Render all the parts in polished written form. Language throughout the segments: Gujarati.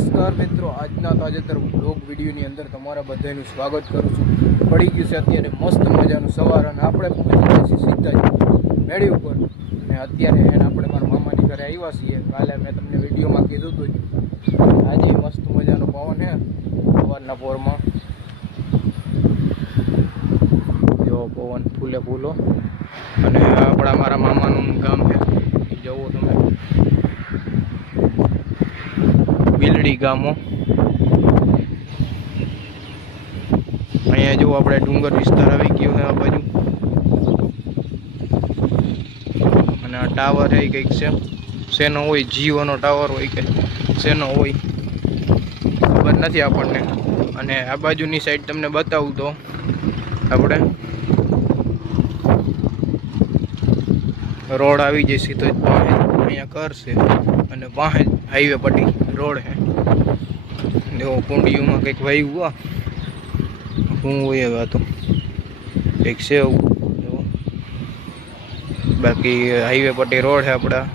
નમસ્કાર મિત્રો, આજના તાજેતર બ્લોગ વિડીયોની અંદર તમારા બધાનું સ્વાગત કરું છું। પડી ગયું છે અત્યારે મસ્ત મજાનું સવાર અને આપણે પહોંચી ગયા છીએ સીધા જ મેળી ઉપર અને અત્યારે એને આપણે મારા મામાની ઘરે આવ્યા છીએ। કાલે મેં તમને વિડીયોમાં કીધું હતું આજે મસ્ત મજાનો પવન છે સવારના પોરમાં, જો પવન ફૂલે ફૂલો અને આપણા મારા મામાનું ગામ છે જવો તમે બિલડી ગામો। અહીંયા જો આપણે ડુંગર વિસ્તાર આવી ગયો છે આ બાજુ અને આ ટાવર છે કંઈક છે શેનો હોય, જીઓનો ટાવર હોય કે શેનો હોય ખબર નથી આપણને। અને આ બાજુની સાઈડ તમને બતાવું તો આપણે રોડ આવી જાય સીધો જ પાસે, અહીંયા ઘર છે અને પાસે હાઈવે પટ્ટી રોડ છે। જો કુંડીઓમાં કંઈક વાવ્યું હું હોય હવે તો કંઈક છે એવું, બાકી હાઈવે પટ્ટી રોડ છે આપણા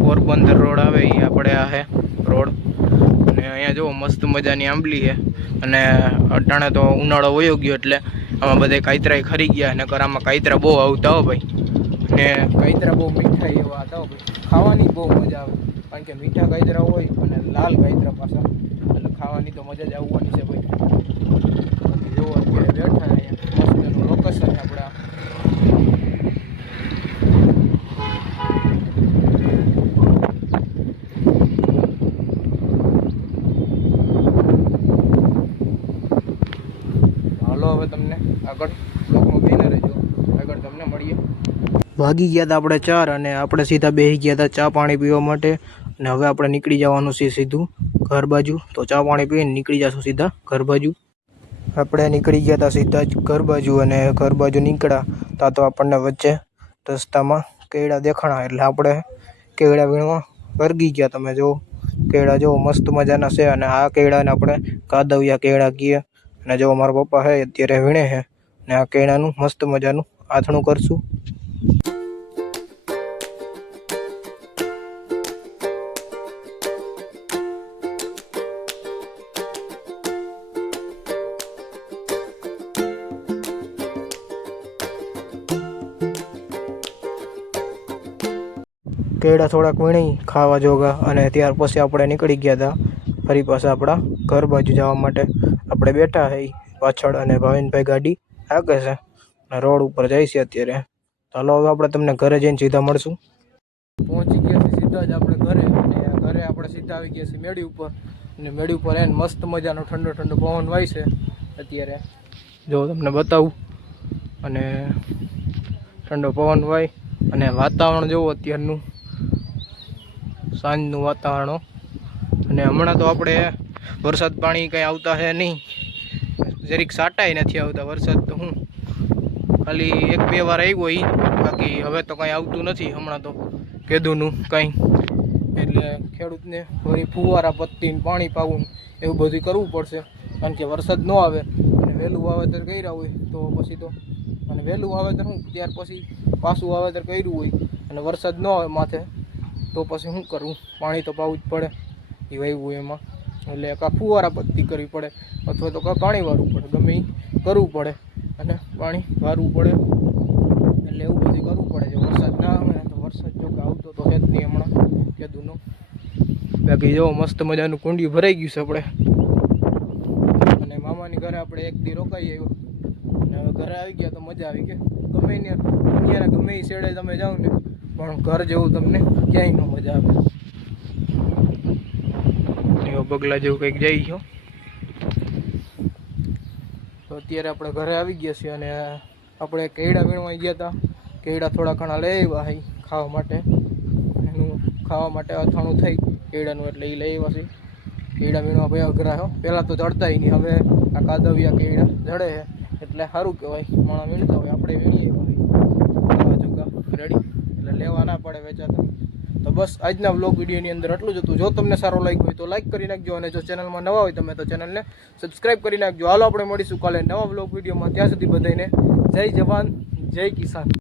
પોરબંદર રોડ આવે એ આપણે આ છે રોડ। અને અહીંયા જો મસ્ત મજાની આંબલી છે અને અટાણે તો ઉનાળો વયો ગયો એટલે આમાં બધે કાયતરા ખરી ગયા અને આમાં કાયતરા બહુ આવતા હો ભાઈ, ને કાયતરા બહુ મીઠા એવા હતા હો ભાઈ, ખાવાની બહુ મજા આવે કારણ કે મીઠા કાયતરા હોય અને લાલ કાયતરા પાછા એટલે ખાવાની તો મજા જ આવવાની છે ભાઈ। જો અત્યારે બેઠા અહીંયા મસ્તનું લોકેશન છે આપણા હવે તમને આગળ બ્લોગમાં બેને રહેજો, આગળ તમને મળીએ। વાગી ગયા હતા આપણે 4 અને આપણે સીધા બેસી ગયા હતા ચા પાણી પીવા માટે અને હવે આપણે નીકળી જવાનું છે સીધું ઘર બાજુ। તો ચા પાણી પીને નીકળી જશું સીધા ઘર બાજુ। આપણે નીકળી ગયા હતા સીધા જ ઘર બાજુ અને ઘર બાજુ નીકળ્યા તા તો આપણને વચ્ચે રસ્તામાં કેળા દેખાણા એટલે આપણે કેળા વીણવા વર્ગી ગયા। તમે જો કેળા જો મસ્ત મજાના છે અને આ કેળાને આપણે કાદવિયા કેળા કહીએ અને જો મારા પપ્પા છે અત્યારે વીણે છે ને આ કેળાનું મસ્ત મજાનું આથણું કરશું। કેળા થોડાક વીણી ખાવા જોગા અને ત્યાર પછી આપણે નીકળી ગયા હતા ફરી પાછા આપણા ઘર બાજુ જવા માટે। આપણે બેઠા છે પાછળ અને ભાવિનભાઈ ગાડી આગળ છે અને રોડ ઉપર જાય છે અત્યારે। ચાલો હવે આપણે તમને ઘરે જઈને સીધા મળશું। પહોંચી ગયા છીએ સીધા જ આપણે ઘરે અને ઘરે આપણે સીધા આવી ગયા છીએ મેળી ઉપર અને મેળી ઉપર એને મસ્ત મજાનો ઠંડો ઠંડો પવન વાય છે અત્યારે જો તમને બતાવું અને ઠંડો પવન વાય અને વાતાવરણ જોવું અત્યારનું સાંજનું વાતાવરણ। અને હમણાં તો આપણે વરસાદ પાણી કંઈ આવતા છે નહીં, જરીક સાટાય નથી આવતા વરસાદ તો હું ખાલી 1-2 વાર આવ્યો એ, બાકી હવે તો કંઈ આવતું નથી હમણાં તો કેદુનું કંઈ, એટલે ખેડૂતને વળી ફુવારા પત્તીને પાણી પાવું એવું બધું કરવું પડશે કારણ કે વરસાદ ન આવે અને વહેલું વાવેતર કર્યા હોય તો પછી તો અને વહેલું વાવેતર શું ત્યાર પછી પાછું વાવેતર કર્યું હોય અને વરસાદ ન આવે માથે તો પછી શું કરવું, પાણી તો પાવું જ પડે એ વાવ્યું એમાં, એટલે કાં ફુવારા પત્તી કરવી પડે અથવા તો કાં પાણી વાળવું પડે, ગમે એ કરવું પડે અને પાણી વારવું પડે એટલે એવું બધું કરવું પડે। જો વરસાદ ના આવે ને તો વરસાદ જો કે આવતો તો છે જ નહીં હમણાં કેદુનો, બાકી જો મસ્ત મજાનું કુંડિયું ભરાઈ ગયું છે આપણે અને મામાની ઘરે આપણે 1 દી રોકાઈ આવ્યો અને હવે ઘરે આવી ગયા તો મજા આવી કે ગમે ને દુનિયાના ગમે એ શેડે તમે જાઓ ને પણ ઘર જેવું તમને ક્યાંય ન મજા આવે। એવો બગલા જેવું કંઈક જાય છો તો અત્યારે આપણે ઘરે આવી ગયા છીએ અને આપણે કેળા વીણવા ગયા હતા, કેળા થોડા ઘણા લઈ આવ્યા છે ખાવા માટે, એનું ખાવા માટે અથાણું થઈ કેળાનું એટલે એ લઈ આવ્યા છે। કેળા વીણવા ભાઈ અઘરા હો, પહેલાં તો જડતા નહીં, હવે આ કાદવિયા કેળા જડે છે એટલે સારું કહેવાય, માણસ વીણતા હોય આપણે વીણીએ ખાવા જોગા રેડી એટલે લેવા ના પડે વેચાતા। તો બસ આજના વ્લોગ વિડીયોની અંદર આટલું જ હતું। જો તમને સારો લાગ્યો હોય તો લાઈક કરી નાખજો અને જો ચેનલમાં નવા હોય તમે તો ચેનલને સબસ્ક્રાઈબ કરી નાખજો। હાલો આપણે મળીશું કાલે નવા વ્લોગ વિડીયોમાં, ત્યાં સુધી બધાને જય જવાન જય કિસાન।